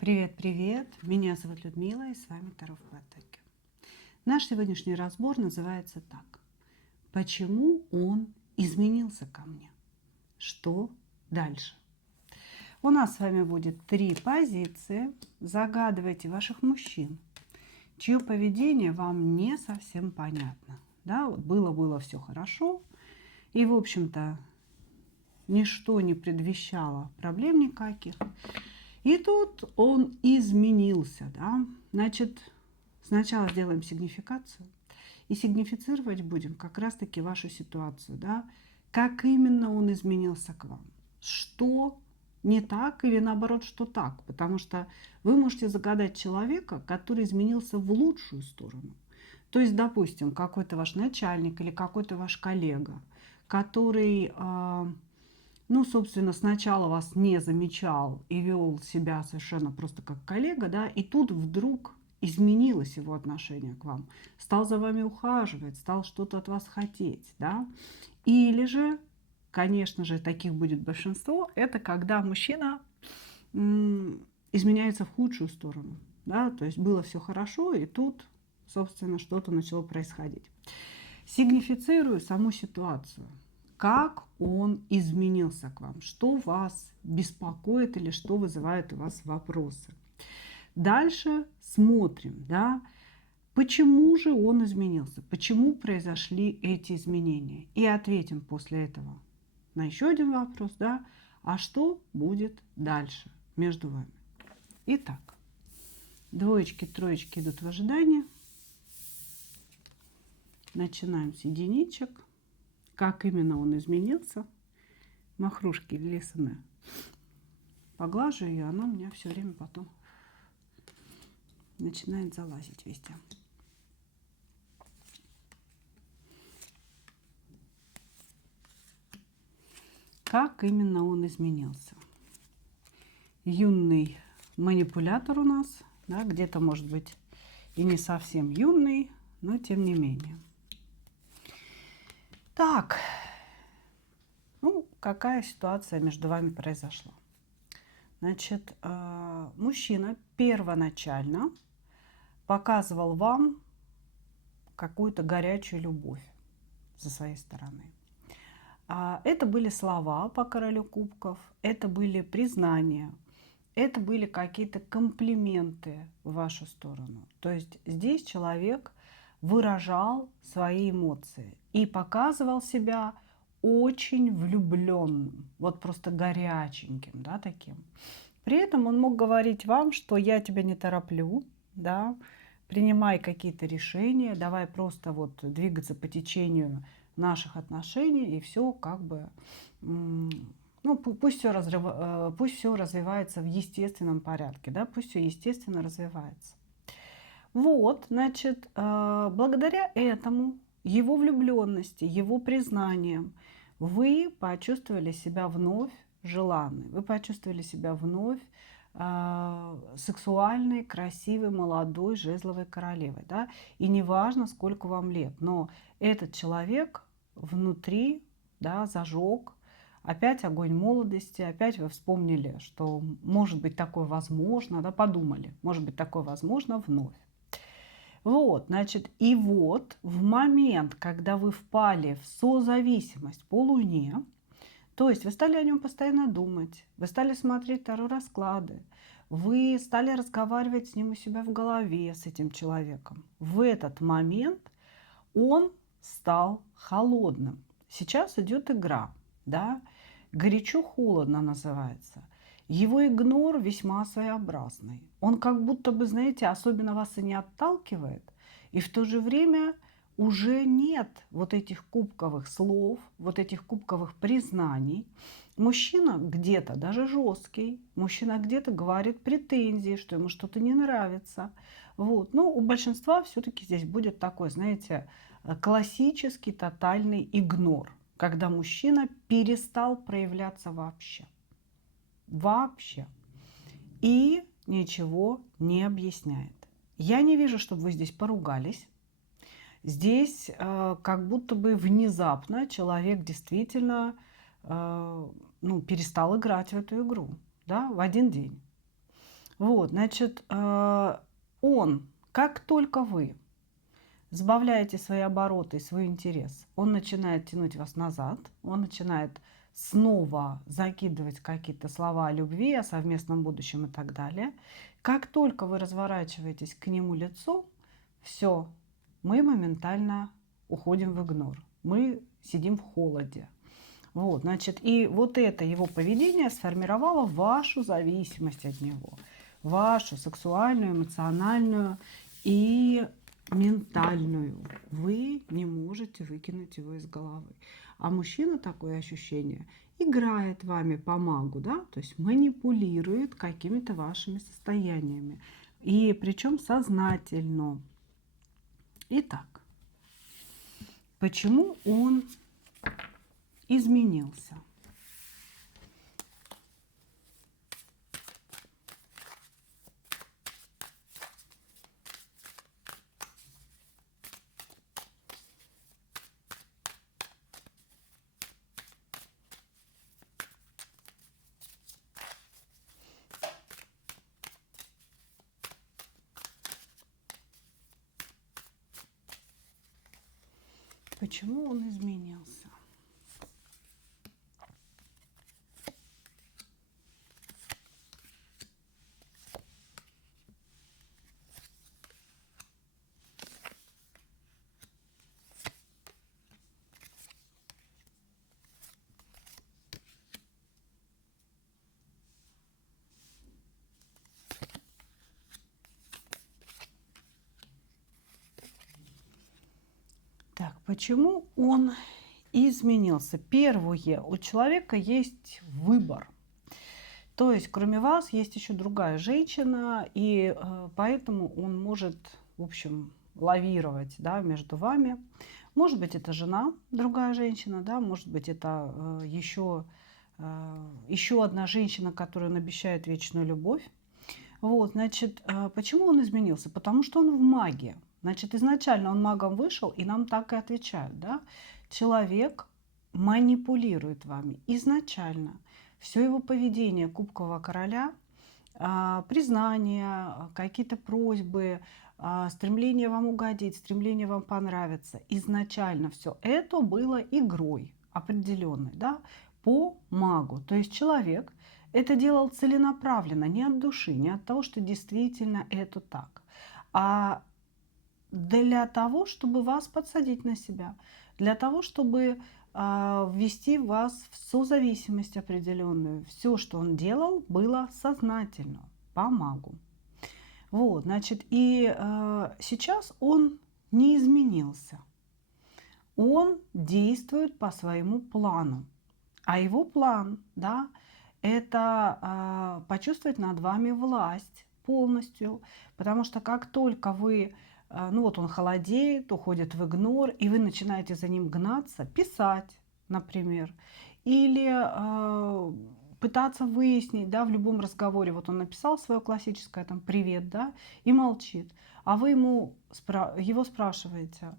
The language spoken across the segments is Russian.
Привет-привет! Меня зовут Людмила, и с вами Таро в потоке. Наш сегодняшний разбор называется так. Почему он изменился ко мне? Что дальше? У нас с вами будет 3 позиции. Загадывайте ваших мужчин, чье поведение вам не совсем понятно. Да, вот было все хорошо, и, в общем-то, ничто не предвещало проблем никаких. И тут он изменился, да. Значит, сначала сделаем сигнификацию. И сигнифицировать будем как раз-таки вашу ситуацию, да. Как именно он изменился к вам. Что не так или наоборот, что так. Потому что вы можете загадать человека, который изменился в лучшую сторону. То есть, допустим, какой-то ваш начальник или какой-то ваш коллега, который ну, собственно, сначала вас не замечал и вел себя совершенно просто как коллега, да, и тут вдруг изменилось его отношение к вам, стал за вами ухаживать, стал что-то от вас хотеть, да. Или же, конечно же, таких будет большинство, это когда мужчина изменяется в худшую сторону, да, то есть было все хорошо, и тут, собственно, что-то начало происходить. Сигнифицирую саму ситуацию. Как он изменился к вам, что вас беспокоит или что вызывает у вас вопросы. Дальше смотрим, да, почему же он изменился, почему произошли эти изменения. И ответим после этого на еще один вопрос, да, а что будет дальше между вами. Итак, двоечки, троечки идут в ожидании. Начинаем с единичек. Как именно он изменился. Махрушки лесаны. Поглажу ее, она у меня все время потом начинает залазить везде. Как именно он изменился? Юный манипулятор у нас, да, где-то может быть и не совсем юный, но тем не менее. Так, ну, какая ситуация между вами произошла? Значит, мужчина первоначально показывал вам какую-то горячую любовь со своей стороны. Это были слова по королю кубков, это были признания, это были какие-то комплименты в вашу сторону. То есть здесь человек выражал свои эмоции и показывал себя очень влюбленным, вот просто горяченьким, да, таким. При этом он мог говорить вам, что я тебя не тороплю, да, принимай какие-то решения, давай просто вот двигаться по течению наших отношений, и все как бы, ну, пусть все развивается в естественном порядке, да, пусть все естественно развивается. Вот, значит, благодаря этому, его влюбленности, его признаниям, вы почувствовали себя вновь желанной, вы почувствовали себя вновь сексуальной, красивой, молодой, жезловой королевой. Да? И неважно, сколько вам лет, но этот человек внутри, да, зажег опять огонь молодости, опять вы вспомнили, что может быть такое возможно, да, подумали, может быть такое возможно вновь. Вот, значит, и вот в момент, когда вы впали в созависимость по Луне, то есть вы стали о нем постоянно думать, вы стали смотреть таро-расклады, вы стали разговаривать с ним у себя в голове, с этим человеком. В этот момент он стал холодным. Сейчас идет игра, да, горячо-холодно называется. Его игнор весьма своеобразный. Он как будто бы, знаете, особенно вас и не отталкивает, и в то же время уже нет вот этих кубковых слов, вот этих кубковых признаний. Мужчина где-то даже жесткий, мужчина где-то говорит претензии, что ему что-то не нравится. Вот. Но у большинства все-таки здесь будет такой, знаете, классический тотальный игнор, когда мужчина перестал проявляться вообще. Вообще. И ничего не объясняет. Я не вижу, чтобы вы здесь поругались. Здесь как будто бы внезапно человек действительно ну, перестал играть в эту игру, да, в один день. Вот, значит, он, как только вы сбавляете свои обороты и свой интерес, он начинает тянуть вас назад, он начинает снова закидывать какие-то слова о любви, о совместном будущем и так далее. Как только вы разворачиваетесь к нему лицом, все, мы моментально уходим в игнор, мы сидим в холоде. Вот, значит, и вот это его поведение сформировало вашу зависимость от него, вашу сексуальную, эмоциональную и ментальную. Вы не можете выкинуть его из головы. А мужчина, такое ощущение, играет вами по магу, да, то есть манипулирует какими-то вашими состояниями. И причем сознательно. Итак, почему он изменился? Почему он изменился? Так, почему он изменился? Первое, у человека есть выбор. То есть, кроме вас, есть еще другая женщина, и поэтому он может, в общем, лавировать, да, между вами. Может быть, это жена, другая женщина, да, может быть, это еще одна женщина, которая обещает вечную любовь. Вот, значит, почему он изменился? Потому что он в магии. Значит, изначально он магом вышел, и нам так и отвечают, да? Человек манипулирует вами изначально. Все его поведение кубкового короля, признания, какие-то просьбы, стремление вам угодить, стремление вам понравиться. Изначально все это было игрой определенной, да, по магу. То есть человек это делал целенаправленно, не от души, не от того, что действительно это так, а для того, чтобы вас подсадить на себя, для того, чтобы ввести вас в созависимость определенную. Все, что он делал, было сознательно, по магу. Вот, значит, и сейчас он не изменился. Он действует по своему плану. А его план, да, это почувствовать над вами власть полностью. Потому что как только вы, ну вот он холодеет, уходит в игнор, и вы начинаете за ним гнаться, писать, например, или пытаться выяснить, да, в любом разговоре, вот он написал свое классическое там «привет», да, и молчит, а вы его спрашиваете: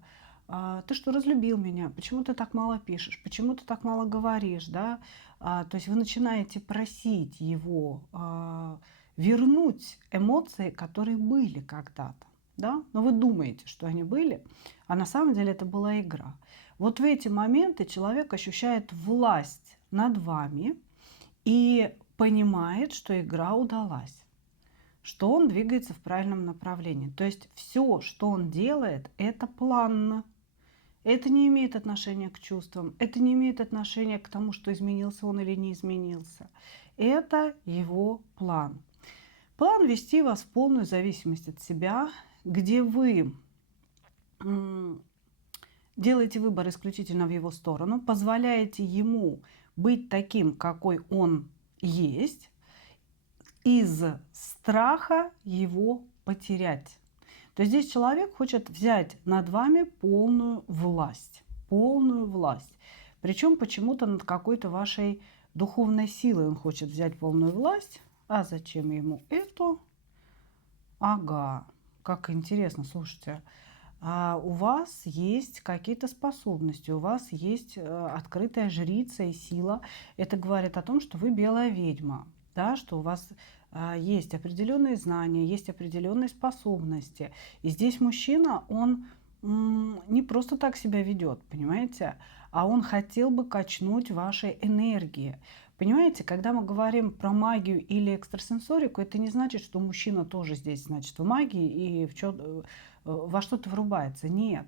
ты что, разлюбил меня? Почему ты так мало пишешь? Почему ты так мало говоришь? Да? То есть вы начинаете просить его вернуть эмоции, которые были когда-то. Да? Но вы думаете, что они были, а на самом деле это была игра. Вот в эти моменты человек ощущает власть над вами и понимает, что игра удалась, что он двигается в правильном направлении. То есть все, что он делает, это планно. Это не имеет отношения к чувствам, это не имеет отношения к тому, что изменился он или не изменился. Это его план. План вести вас в полную зависимость от себя, где вы делаете выбор исключительно в его сторону, позволяете ему быть таким, какой он есть, из страха его потерять. То есть здесь человек хочет взять над вами полную власть. Полную власть. Причем почему-то над какой-то вашей духовной силой он хочет взять полную власть. А зачем ему это? Ага, как интересно, слушайте. У вас есть какие-то способности, у вас есть открытая жрица и сила. Это говорит о том, что вы белая ведьма. да, что у вас есть определенные знания, есть определенные способности. И здесь мужчина, он не просто так себя ведет, понимаете, а он хотел бы качнуть вашей энергии. Понимаете, когда мы говорим про магию или экстрасенсорику, это не значит, что мужчина тоже здесь, значит, в магии и во что-то врубается. Нет.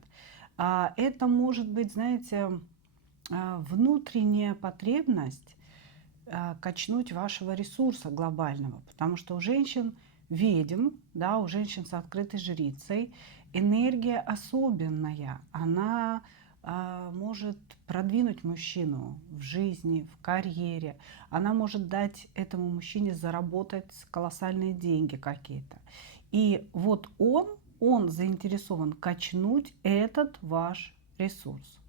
Это может быть, знаете, внутренняя потребность качнуть вашего ресурса глобального, потому что у женщин ведьм, да, у женщин с открытой жрицей энергия особенная, она может продвинуть мужчину в жизни, в карьере, она может дать этому мужчине заработать колоссальные деньги какие-то. И вот он заинтересован качнуть этот ваш ресурс.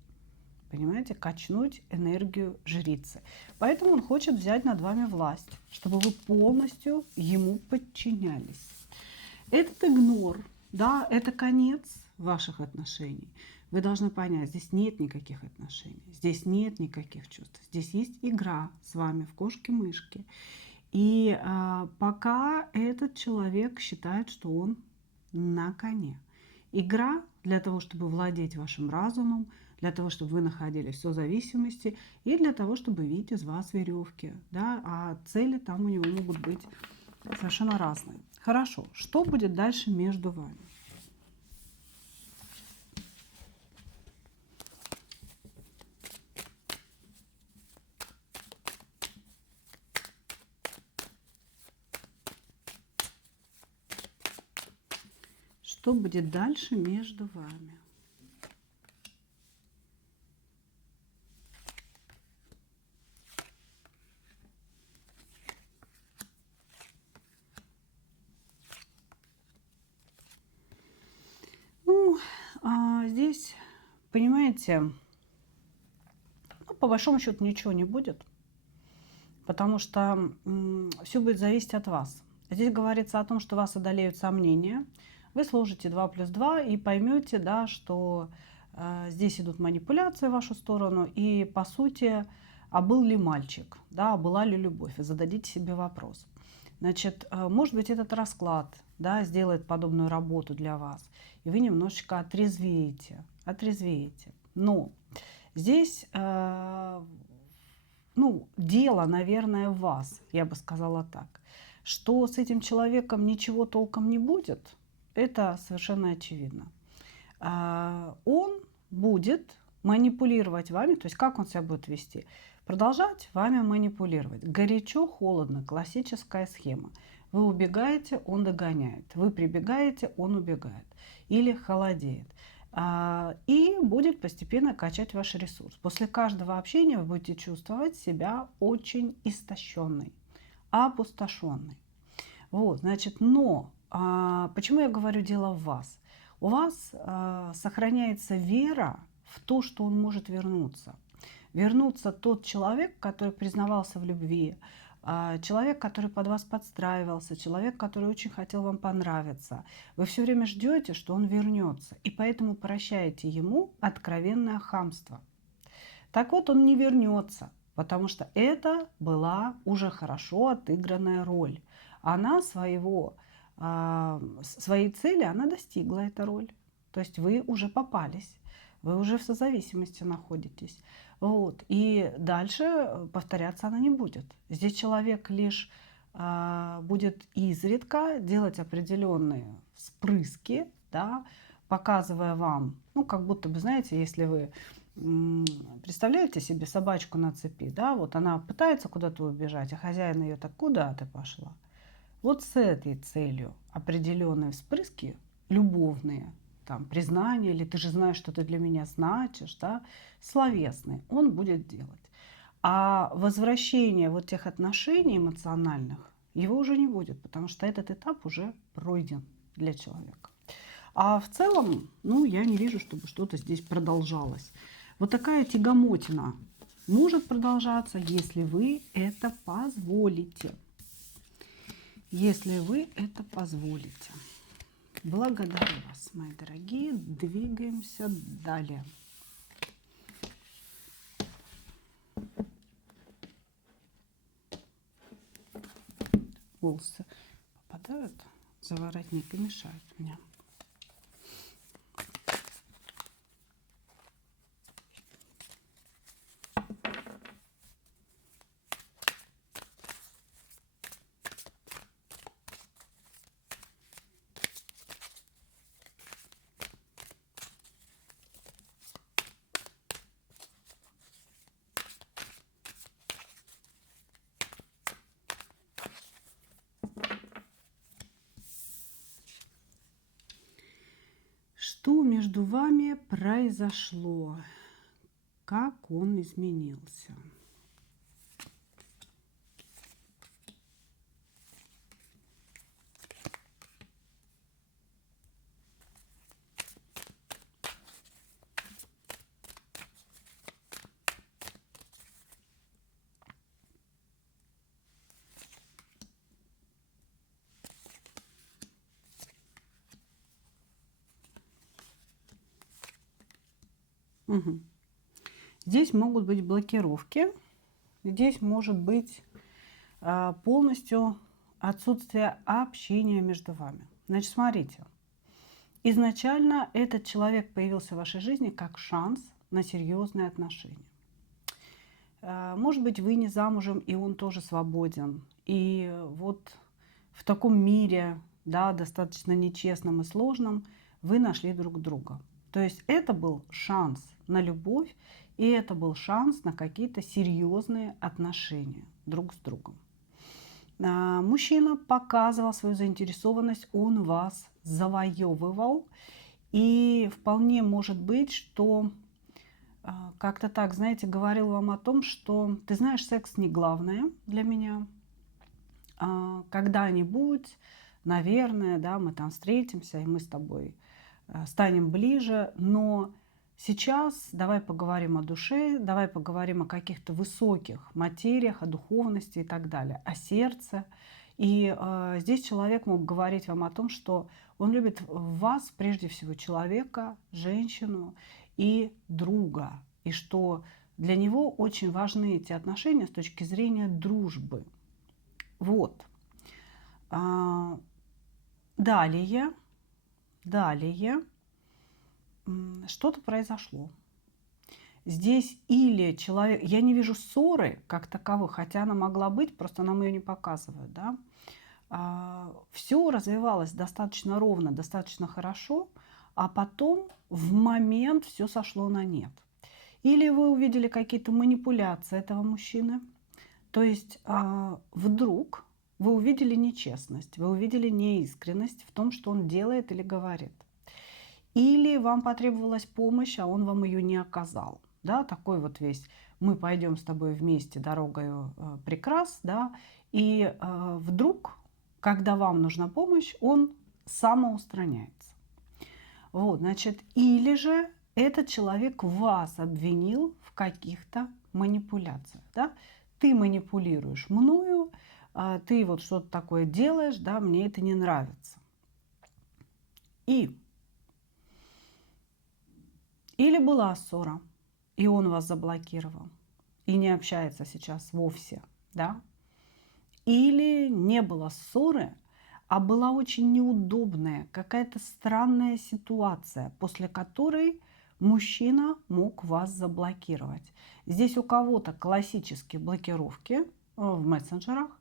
Понимаете, качнуть энергию жрицы. Поэтому он хочет взять над вами власть, чтобы вы полностью ему подчинялись. Этот игнор, да, это конец ваших отношений. Вы должны понять, здесь нет никаких отношений, здесь нет никаких чувств. Здесь есть игра с вами в кошки-мышки. И пока этот человек считает, что он на коне. Игра для того, чтобы владеть вашим разумом, для того, чтобы вы находились в созависимости и для того, чтобы видеть из вас веревки. Да? А цели там у него могут быть совершенно разные. Хорошо, что будет дальше между вами? Что будет дальше между вами? Ну, здесь, понимаете, ну, по большому счету ничего не будет, потому что все будет зависеть от вас. Здесь говорится о том, что вас одолеют сомнения. Вы сложите 2 плюс 2 и поймете, да, что здесь идут манипуляции в вашу сторону. И по сути, а был ли мальчик, да, а была ли любовь? Вы зададите себе вопрос. Значит, может быть, этот расклад, да, сделает подобную работу для вас. И вы немножечко отрезвеете. Но здесь ну, дело, наверное, в вас, я бы сказала так. Что с этим человеком ничего толком не будет, это совершенно очевидно. Он будет манипулировать вами, то есть как он себя будет вести? Продолжать вами манипулировать. Горячо, холодно, классическая схема. Вы убегаете, он догоняет. Вы прибегаете, он убегает. Или холодеет. И будет постепенно качать ваш ресурс. После каждого общения вы будете чувствовать себя очень истощенной, опустошенной. Вот, значит, но почему я говорю дело в вас? У вас сохраняется вера в то, что он может вернуться. Вернуться тот человек, который признавался в любви, человек, который под вас подстраивался, человек, который очень хотел вам понравиться. Вы все время ждете, что он вернется, и поэтому прощаете ему откровенное хамство. Так вот, он не вернется, потому что это была уже хорошо отыгранная роль. Она своей цели она достигла, эта роль. То есть вы уже попались, вы уже в созависимости находитесь. Вот. И дальше повторяться она не будет. Здесь человек лишь будет изредка делать определенные вспрыски, да, показывая вам, ну, как будто бы, знаете, если вы представляете себе собачку на цепи, да, вот она пытается куда-то убежать, а хозяин ее так: куда ты пошла? Вот с этой целью определенные вспрыски любовные, там, признание, или ты же знаешь, что ты для меня значишь, да, словесный, он будет делать. А возвращение вот тех отношений эмоциональных, его уже не будет, потому что этот этап уже пройден для человека. А в целом, ну, я не вижу, чтобы что-то здесь продолжалось. Вот такая тягомотина может продолжаться, если вы это позволите. Если вы это позволите. Благодарю вас, мои дорогие. Двигаемся далее. волосы попадают за воротник и мешают мне. Что между вами произошло? Как он изменился? Угу. Здесь могут быть блокировки, здесь может быть полностью отсутствие общения между вами. Значит, смотрите, изначально этот человек появился в вашей жизни как шанс на серьезные отношения. Может быть, вы не замужем, и он тоже свободен. И вот в таком мире, да, достаточно нечестном и сложном, вы нашли друг друга. То есть это был шанс на любовь, и это был шанс на какие-то серьезные отношения друг с другом. Мужчина показывал свою заинтересованность, он вас завоевывал. И вполне может быть, что как-то так, знаете, говорил вам о том, что, ты знаешь, секс не главное для меня. Когда-нибудь, наверное, да, мы там встретимся, и мы с тобой станем ближе, но сейчас давай поговорим о душе, давай поговорим о каких-то высоких материях, о духовности и так далее, о сердце. И здесь человек мог говорить вам о том, что он любит в вас прежде всего человека, женщину и друга, и что для него очень важны эти отношения с точки зрения дружбы. Вот. Далее что-то произошло. Здесь или человек... Я не вижу ссоры как таковой, хотя она могла быть, просто нам ее не показывают. Да? Все развивалось достаточно ровно, достаточно хорошо, а потом в момент все сошло на нет. Или вы увидели какие-то манипуляции этого мужчины, то есть вдруг вы увидели нечестность, вы увидели неискренность в том, что он делает или говорит. Или вам потребовалась помощь, а он вам ее не оказал. Да, такой вот весь «мы пойдем с тобой вместе дорогою прекрас», да, и вдруг, когда вам нужна помощь, он самоустраняется. Вот, значит, или же этот человек вас обвинил в каких-то манипуляциях, да, ты манипулируешь мною, ты вот что-то такое делаешь, да, мне это не нравится. Или была ссора, и он вас заблокировал, и не общается сейчас вовсе, да? Или не было ссоры, а была очень неудобная, какая-то странная ситуация, после которой мужчина мог вас заблокировать. Здесь у кого-то классические блокировки в мессенджерах,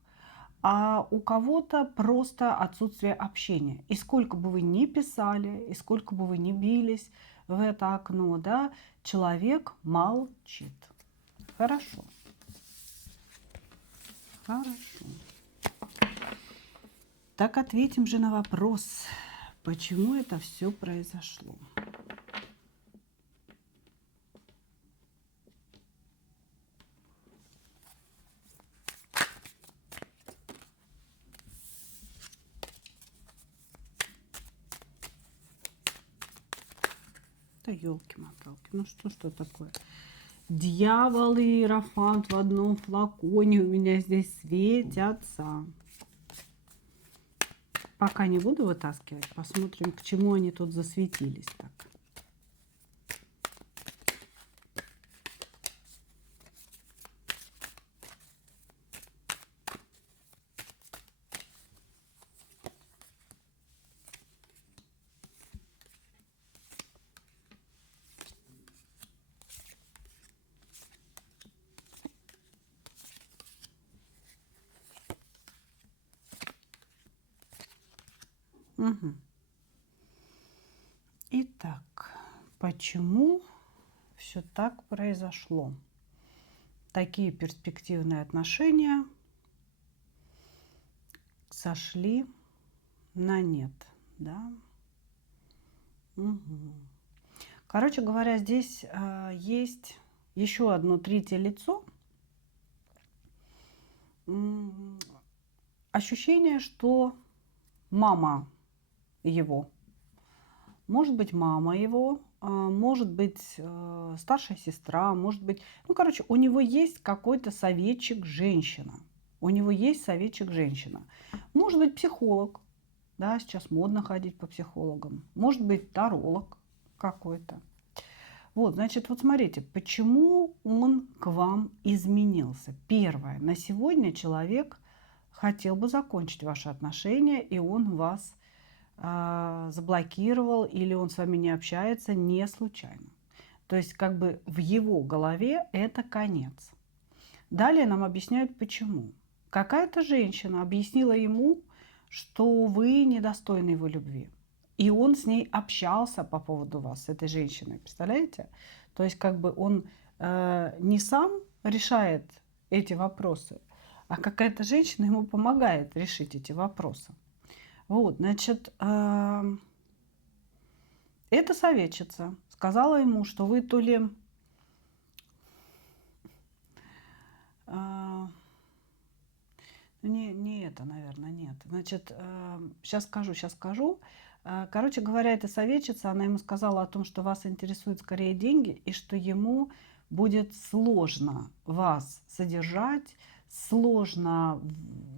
а у кого-то просто отсутствие общения. И сколько бы вы ни писали, и сколько бы вы ни бились в это окно, да, человек молчит. Хорошо. Хорошо. Так ответим же на вопрос, почему это все произошло. Да елки-моталки, ну что такое? Дьявол и иерофант в одном флаконе у меня здесь светятся. Пока не буду вытаскивать, посмотрим, к чему они тут засветились так. Мгм. Итак, почему все так произошло? Такие перспективные отношения сошли на нет, да? Мгм. Короче говоря, здесь есть еще одно третье лицо. М, Ощущение, что мама его, может быть, мама его, может быть, старшая сестра, может быть, ну, короче, у него есть какой-то советчик женщина. У него есть советчик женщина. Может быть, психолог, да, сейчас модно ходить по психологам. Может быть, таролог какой-то. Вот, значит, вот смотрите, почему он к вам изменился. Первое, на сегодня человек хотел бы закончить ваши отношения, и он вас заблокировал или он с вами не общается не случайно. То есть как бы в его голове это конец. Далее нам объясняют почему. Какая-то женщина объяснила ему, что вы недостойны его любви. И он с ней общался по поводу вас, с этой женщиной. Представляете? То есть как бы он не сам решает эти вопросы, а какая-то женщина ему помогает решить эти вопросы. Вот, значит, эта советчица сказала ему, что вы то ли... не это, наверное, нет. Значит, сейчас скажу, сейчас скажу. Короче говоря, эта советчица, она ему сказала о том, что вас интересуют скорее деньги, и что ему будет сложно вас содержать, сложно,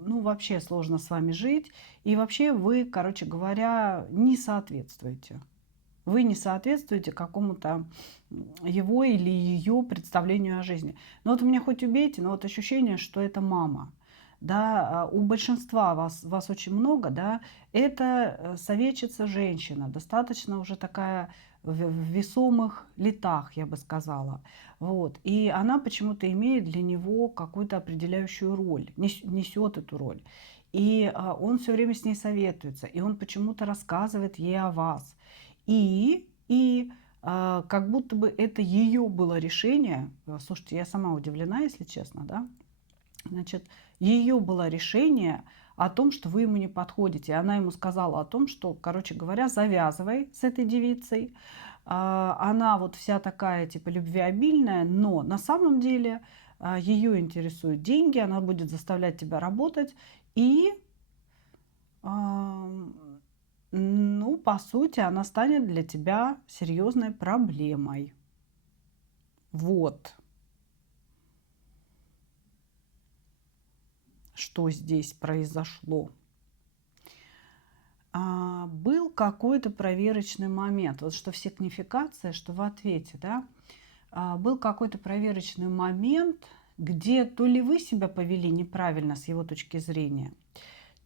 ну, вообще сложно с вами жить, и вообще вы, короче говоря, не соответствуете. Вы не соответствуете какому-то его или ее представлению о жизни. Но вот у меня хоть убейте, но вот ощущение, что это мама. Да, у большинства вас очень много, да, это советчица женщина, достаточно уже такая в весомых летах, я бы сказала. Вот. И она почему-то имеет для него какую-то определяющую роль, несет эту роль. И он все время с ней советуется, и он почему-то рассказывает ей о вас. Как будто бы это ее было решение. Слушайте, я сама удивлена, если честно, да. Значит, ее было решение о том, что вы ему не подходите. Она ему сказала о том, что, короче говоря, завязывай с этой девицей. Она вот вся такая, типа, любвеобильная, но на самом деле ее интересуют деньги, она будет заставлять тебя работать. И ну, по сути, она станет для тебя серьезной проблемой. Вот что здесь произошло. Был какой-то проверочный момент. Вот что в сигнификации, что в ответе, да, был какой-то проверочный момент, где то ли вы себя повели неправильно с его точки зрения,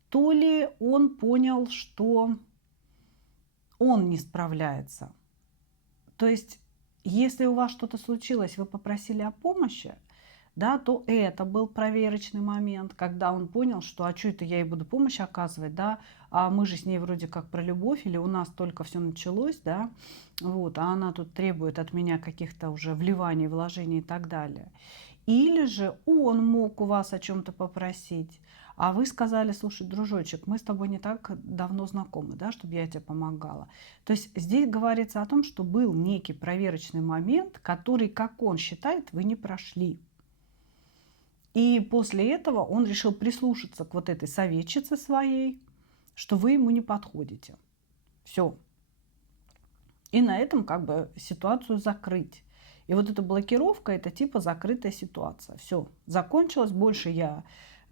то ли он понял, что он не справляется. То есть, если у вас что-то случилось, вы попросили о помощи, да, то это был проверочный момент, когда он понял, что а что это я ей буду помощь оказывать, да, а мы же с ней вроде как про любовь, или у нас только все началось, да, вот, а она тут требует от меня каких-то уже вливаний, вложений и так далее. Или же он мог у вас о чем-то попросить, а вы сказали, слушай, дружочек, мы с тобой не так давно знакомы, да, чтобы я тебе помогала. То есть здесь говорится о том, что был некий проверочный момент, который, как он считает, вы не прошли. И после этого он решил прислушаться к вот этой советчице своей, что вы ему не подходите. Все. И на этом как бы ситуацию закрыть. И вот эта блокировка – это типа закрытая ситуация. Все, закончилось, больше я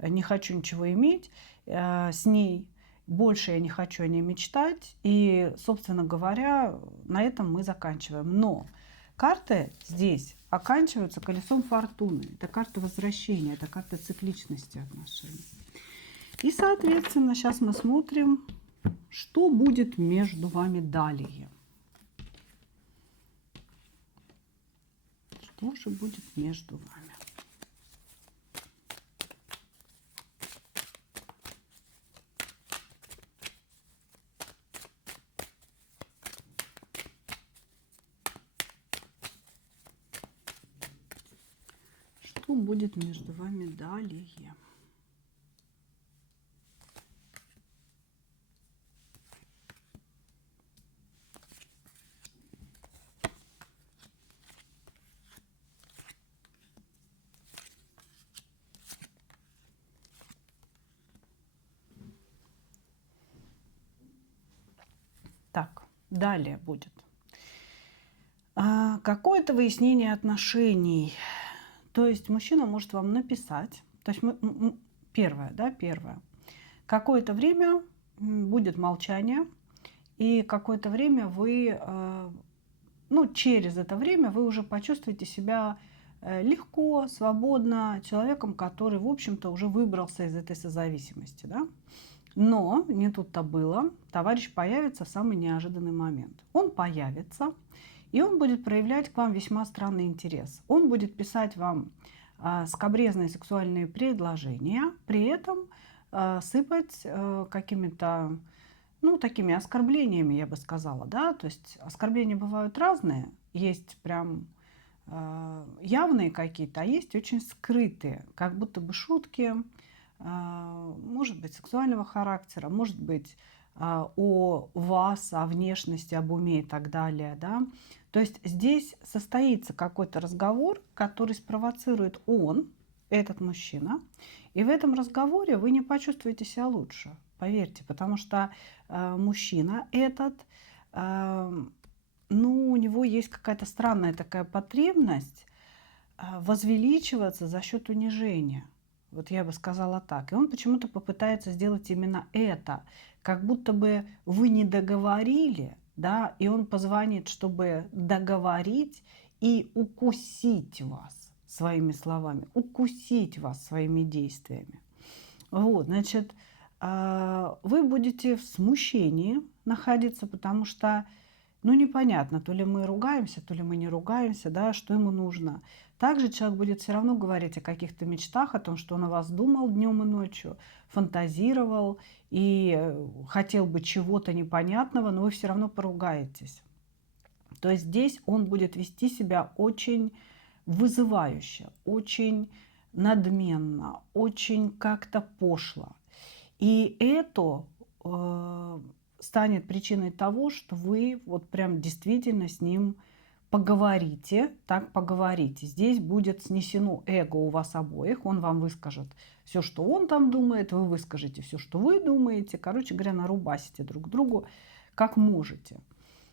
не хочу ничего иметь с ней, больше я не хочу о ней мечтать. И, собственно говоря, на этом мы заканчиваем. Но карты здесь оканчиваются колесом фортуны. Это карта возвращения, это карта цикличности отношений. И, соответственно, сейчас мы смотрим, что будет между вами далее. Что же будет между вами? Что будет между вами далее? Так, далее будет какое-то выяснение отношений. То есть мужчина может вам написать. То есть первое, да, первое. Какое-то время будет молчание, и какое-то время вы, ну, через это время вы уже почувствуете себя легко, свободно, человеком, который, в общем-то, уже выбрался из этой созависимости, да. Но не тут-то было. Товарищ появится в самый неожиданный момент. Он появится, и он будет проявлять к вам весьма странный интерес. Он будет писать вам скабрезные сексуальные предложения, при этом сыпать какими-то, ну, такими оскорблениями, я бы сказала, да. То есть оскорбления бывают разные. Есть прям явные какие-то, а есть очень скрытые, как будто бы шутки, может быть, сексуального характера, может быть, о вас, о внешности, об уме и так далее, да. То есть здесь состоится какой-то разговор, который спровоцирует он, этот мужчина, и в этом разговоре вы не почувствуете себя лучше, поверьте, потому что мужчина этот, ну, у него есть какая-то странная такая потребность возвеличиваться за счет унижения. Вот я бы сказала так. И он почему-то попытается сделать именно это. Как будто бы вы не договорили, да, и он позвонит, чтобы договорить и укусить вас своими словами, укусить вас своими действиями. Вот, значит, вы будете в смущении находиться, потому что, ну, непонятно, то ли мы ругаемся, то ли мы не ругаемся, да, что ему нужно. Также человек будет все равно говорить о каких-то мечтах, о том, что он о вас думал днем и ночью, фантазировал и хотел бы чего-то непонятного, но вы все равно поругаетесь. То есть здесь он будет вести себя очень вызывающе, очень надменно, очень как-то пошло. И это станет причиной того, что вы вот прям действительно с ним поговорите, так поговорите. Здесь будет снесено эго у вас обоих, он вам выскажет все, что он там думает, вы выскажете все, что вы думаете. Короче говоря, нарубасите друг другу как можете.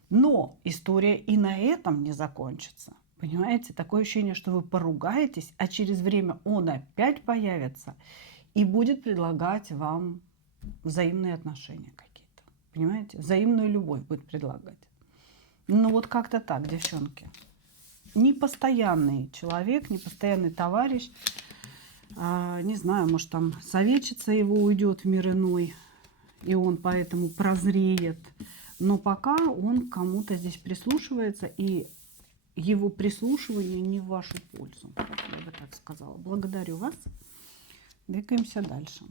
Но история и на этом не закончится. Понимаете, такое ощущение, что вы поругаетесь, а через время он опять появится и будет предлагать вам взаимные отношения какие-то. Понимаете? Взаимную любовь будет предлагать. Ну вот как-то так, девчонки. Непостоянный человек, непостоянный товарищ. Не знаю, может там советчица его уйдет в мир иной, и он поэтому прозреет. Но пока он кому-то здесь прислушивается, и его прислушивание не в вашу пользу. Я бы так сказала. Благодарю вас. Двигаемся дальше.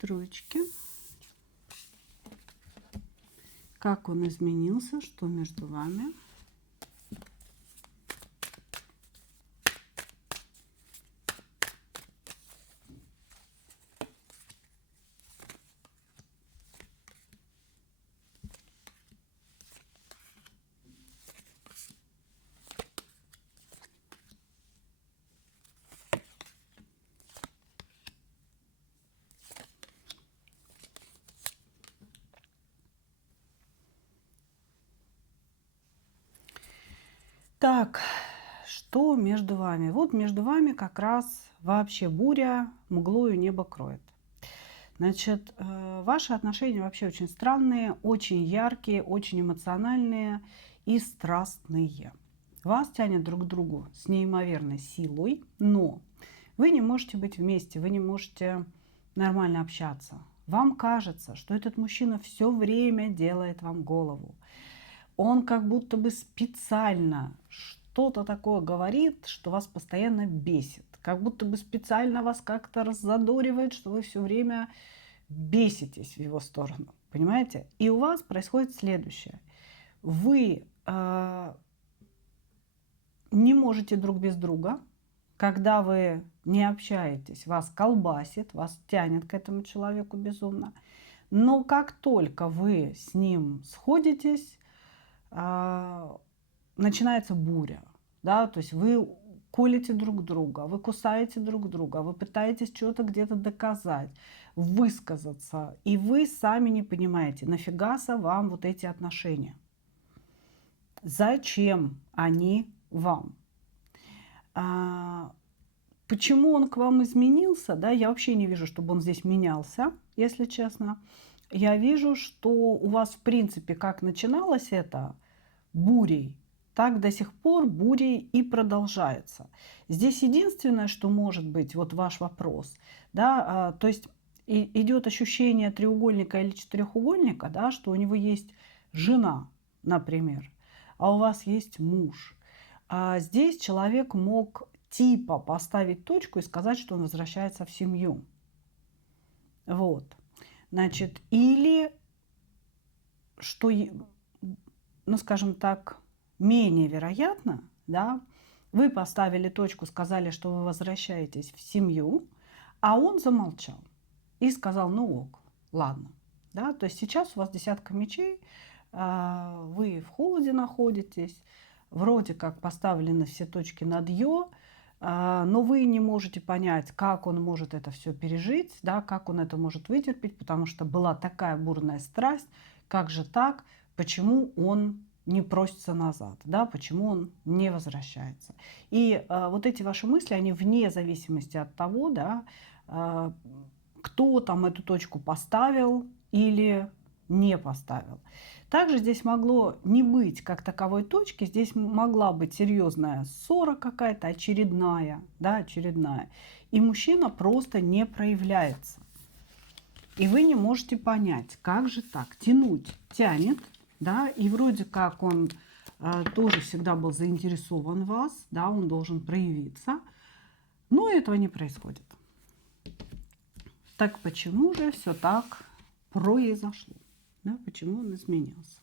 Троечки. Как он изменился, что между вами? Так, что между вами? Вот между вами как раз вообще буря, мглою небо кроет. Значит, ваши отношения вообще очень странные, очень яркие, очень эмоциональные и страстные. Вас тянет друг к другу с неимоверной силой, но вы не можете быть вместе, вы не можете нормально общаться. Вам кажется, что этот мужчина все время делает вам голову. Он как будто бы специально что-то такое говорит, что вас постоянно бесит. Как будто бы специально вас как-то раззадоривает, что вы все время беситесь в его сторону. Понимаете? И у вас происходит следующее. Вы не можете друг без друга. Когда вы не общаетесь, вас колбасит, вас тянет к этому человеку безумно. Но как только вы с ним сходитесь, начинается буря. Да? То есть вы колите друг друга, вы кусаете друг друга, вы пытаетесь что-то где-то доказать, высказаться. И вы сами не понимаете, нафигаса вам вот эти отношения. Зачем они вам? Почему он к вам изменился, да, я вообще не вижу, чтобы он здесь менялся, если честно. Я вижу, что у вас, в принципе, как начиналось это бурей, так до сих пор бурей и продолжается. Здесь единственное, что может быть, вот ваш вопрос, да, то есть идет ощущение треугольника или четырехугольника, да, что у него есть жена, например, а у вас есть муж. А здесь человек мог типа поставить точку и сказать, что он возвращается в семью. Вот. Значит, или что, ну, скажем так, менее вероятно, да, вы поставили точку, сказали, что вы возвращаетесь в семью, а он замолчал и сказал, ну ок, ладно. Да, то есть сейчас у вас десятка мечей, вы в холоде находитесь, вроде как поставлены все точки над «ё», но вы не можете понять, как он может это все пережить, да, как он это может вытерпеть, потому что была такая бурная страсть, как же так, почему он не просится назад, да, почему он не возвращается. И вот эти ваши мысли, они вне зависимости от того, да, кто там эту точку поставил или не поставил. Также здесь могло не быть как таковой точки, здесь могла быть серьезная ссора какая-то, очередная, да, очередная. И мужчина просто не проявляется. И вы не можете понять, как же так, тянуть тянет, да, и вроде как он тоже всегда был заинтересован в вас, да, он должен проявиться, но этого не происходит. Так почему же все так произошло? Да, почему он изменился?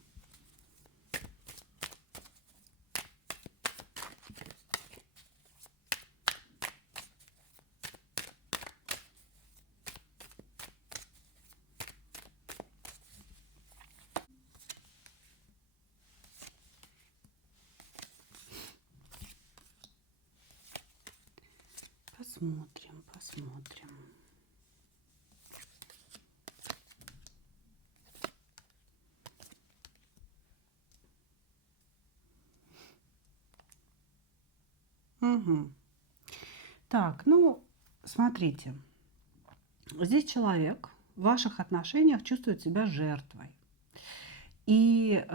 Посмотрим, посмотрим. Угу. Так, ну, смотрите. Здесь человек в ваших отношениях чувствует себя жертвой. И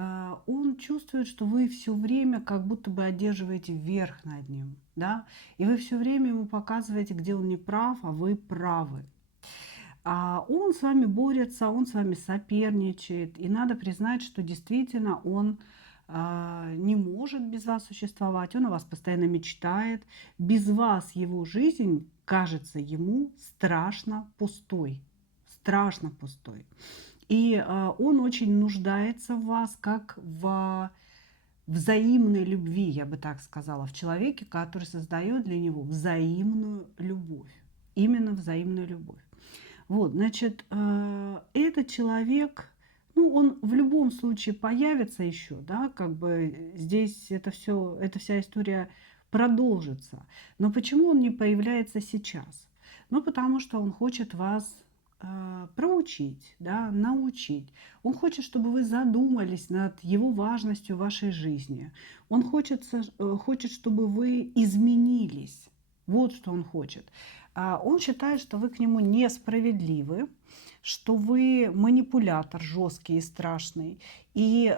он чувствует, что вы все время как будто бы одерживаете верх над ним. Да? И вы все время ему показываете, где он не прав, а вы правы. А он с вами борется, он с вами соперничает. И надо признать, что действительно он не может без вас существовать. Он о вас постоянно мечтает. Без вас его жизнь кажется ему страшно пустой. Страшно пустой. И он очень нуждается в вас, как в взаимной любви, я бы так сказала, в человеке, который создает для него взаимную любовь. Именно взаимную любовь. Вот, значит, этот человек, ну, он в любом случае появится еще, да, как бы здесь это все, эта вся история продолжится. Но почему он не появляется сейчас? Ну, потому что он хочет вас проучить, да, научить. Он хочет, чтобы вы задумались над его важностью в вашей жизни. Он хочет, чтобы вы изменились. Вот что он хочет. Он считает, что вы к нему несправедливы, что вы манипулятор жесткий и страшный. И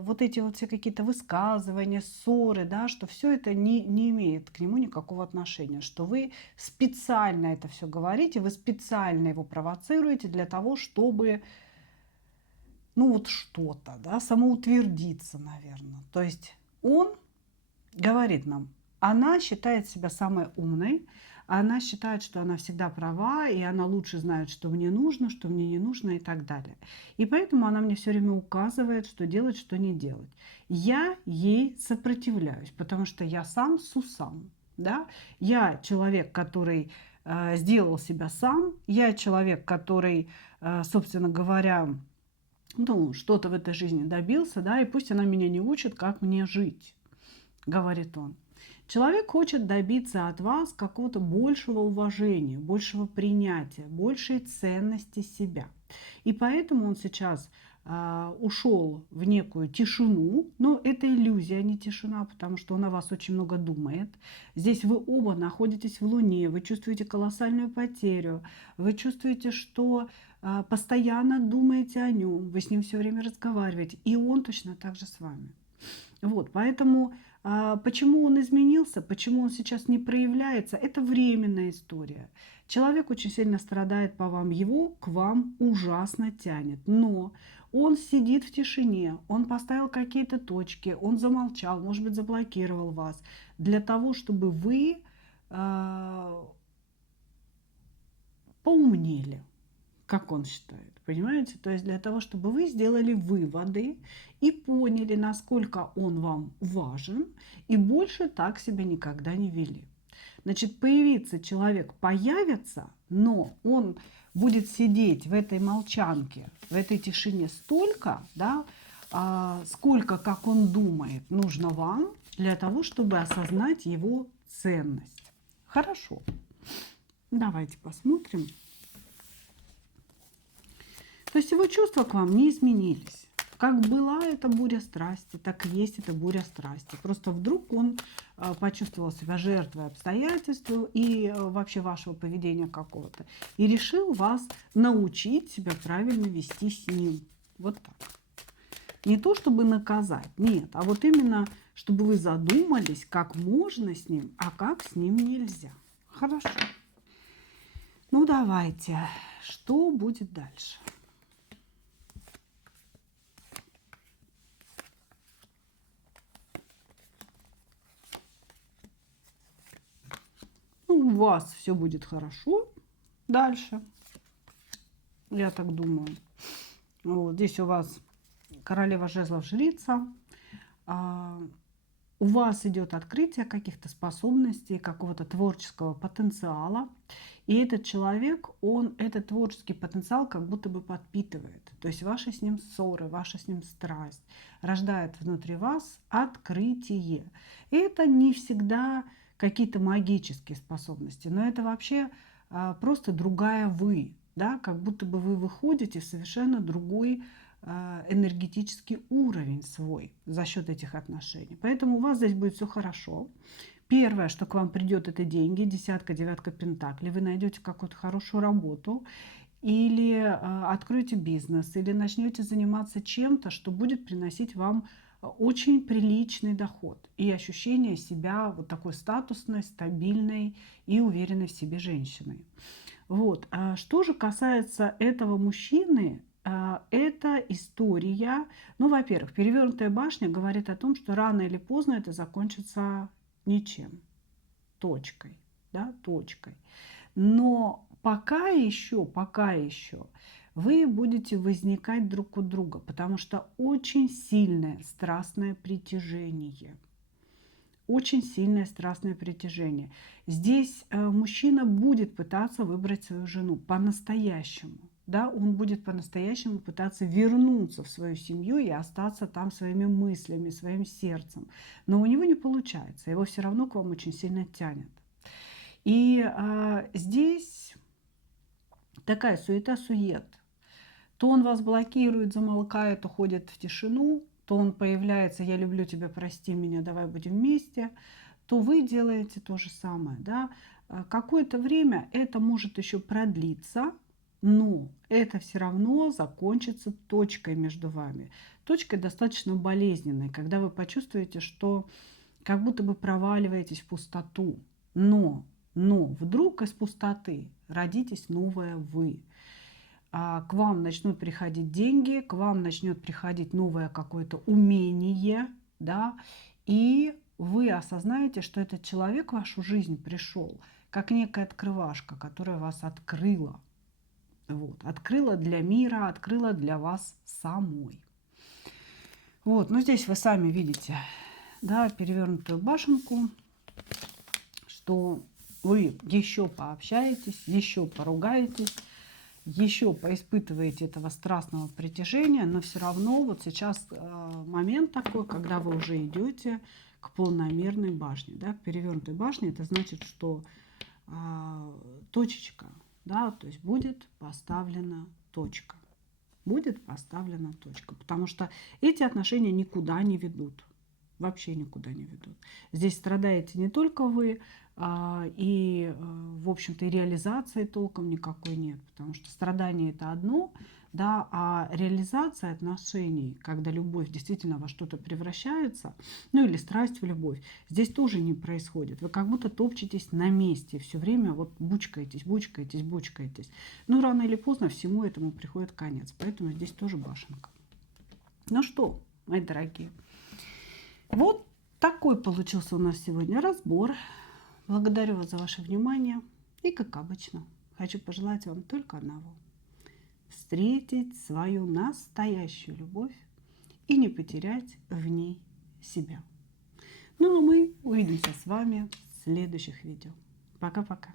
вот эти вот все какие-то высказывания, ссоры, да, что все это не имеет к нему никакого отношения, что вы специально это все говорите, вы специально его провоцируете для того, чтобы, ну вот что-то, да, самоутвердиться, наверное. То есть он говорит нам, она считает себя самой умной, она считает, что она всегда права, и она лучше знает, что мне нужно, что мне не нужно и так далее. И поэтому она мне все время указывает, что делать, что не делать. Я ей сопротивляюсь, потому что я сам сусам. Да? Я человек, который сделал себя сам, я человек, который, собственно говоря, ну, что-то в этой жизни добился, да, и пусть она меня не учит, как мне жить, говорит он. Человек хочет добиться от вас какого-то большего уважения, большего принятия, большей ценности себя. И поэтому он сейчас ушел в некую тишину, но это иллюзия, а не тишина, потому что он о вас очень много думает. Здесь вы оба находитесь в Луне, вы чувствуете колоссальную потерю, вы чувствуете, что постоянно думаете о нем, вы с ним все время разговариваете, и он точно так же с вами. Вот, поэтому почему он изменился, почему он сейчас не проявляется, это временная история. Человек очень сильно страдает по вам, его к вам ужасно тянет, но он сидит в тишине, он поставил какие-то точки, он замолчал, может быть, заблокировал вас для того, чтобы вы поумнели, как он считает, понимаете? То есть для того, чтобы вы сделали выводы и поняли, насколько он вам важен, и больше так себя никогда не вели. Значит, появиться человек появится, но он будет сидеть в этой молчанке, в этой тишине столько, да, сколько, как он думает, нужно вам для того, чтобы осознать его ценность. Хорошо. Давайте посмотрим. То есть его чувства к вам не изменились. Как была эта буря страсти, так и есть эта буря страсти. Просто вдруг он почувствовал себя жертвой обстоятельств и вообще вашего поведения какого-то. И решил вас научить себя правильно вести с ним. Вот так. Не то, чтобы наказать, нет. А вот именно, чтобы вы задумались, как можно с ним, а как с ним нельзя. Хорошо. Ну, давайте. Что будет дальше? У вас все будет хорошо дальше, я так думаю. Вот здесь у вас королева жезлов, жрица. У вас идет открытие каких-то способностей, какого-то творческого потенциала. И этот человек, он этот творческий потенциал как будто бы подпитывает. То есть ваши с ним ссоры, ваша с ним страсть рождает внутри вас открытие. И это не всегда какие-то магические способности, но это вообще просто другая вы, да, как будто бы вы выходите в совершенно другой энергетический уровень свой за счет этих отношений. Поэтому у вас здесь будет все хорошо. Первое, что к вам придет, это деньги, десятка, девятка пентаклей. Вы найдете какую-то хорошую работу или откроете бизнес, или начнете заниматься чем-то, что будет приносить вам очень приличный доход и ощущение себя вот такой статусной, стабильной и уверенной в себе женщиной. Вот. Что же касается этого мужчины, это история, ну, во-первых, перевернутая башня говорит о том, что рано или поздно это закончится ничем, точкой, да, точкой. Но пока еще вы будете возникать друг у друга, потому что очень сильное страстное притяжение. Очень сильное страстное притяжение. Здесь мужчина будет пытаться выбрать свою жену по-настоящему. Да, он будет по-настоящему пытаться вернуться в свою семью и остаться там своими мыслями, своим сердцем. Но у него не получается. Его все равно к вам очень сильно тянет. И здесь такая суета-сует. То он вас блокирует, замолкает, уходит в тишину, то он появляется: я люблю тебя, прости меня, давай будем вместе. то вы делаете то же самое. Да? Какое-то время это может еще продлиться, но это все равно закончится точкой между вами. Точкой достаточно болезненной, когда вы почувствуете, что как будто бы проваливаетесь в пустоту. Но вдруг из пустоты родитесь новое вы. К вам начнут приходить деньги, к вам начнет приходить новое какое-то умение, да, и вы осознаете, что этот человек в вашу жизнь пришел как некая открывашка, которая вас открыла. Вот, открыла для мира, открыла для вас самой. Вот, ну здесь вы сами видите, да, перевернутую башенку, что вы еще пообщаетесь, еще поругаетесь, еще поиспытываете этого страстного притяжения, но все равно вот сейчас момент такой, когда вы уже идете к полномерной башне, да, к перевернутой башне. Это значит, что точечка, да, то есть будет поставлена точка. Будет поставлена точка, потому что эти отношения никуда не ведут. Вообще никуда не ведут. Здесь страдаете не только вы, и, в общем-то, и реализации толком никакой нет, потому что страдание – это одно, да, а реализация отношений, когда любовь действительно во что-то превращается, ну или страсть в любовь, здесь тоже не происходит. Вы как будто топчетесь на месте, все время вот бучкаетесь, бучкаетесь, бучкаетесь. Ну, рано или поздно всему этому приходит конец, поэтому здесь тоже башенка. Ну что, мои дорогие, вот такой получился у нас сегодня разбор. Благодарю вас за ваше внимание. И, как обычно, хочу пожелать вам только одного. Встретить свою настоящую любовь и не потерять в ней себя. Ну, а мы увидимся с вами в следующих видео. Пока-пока.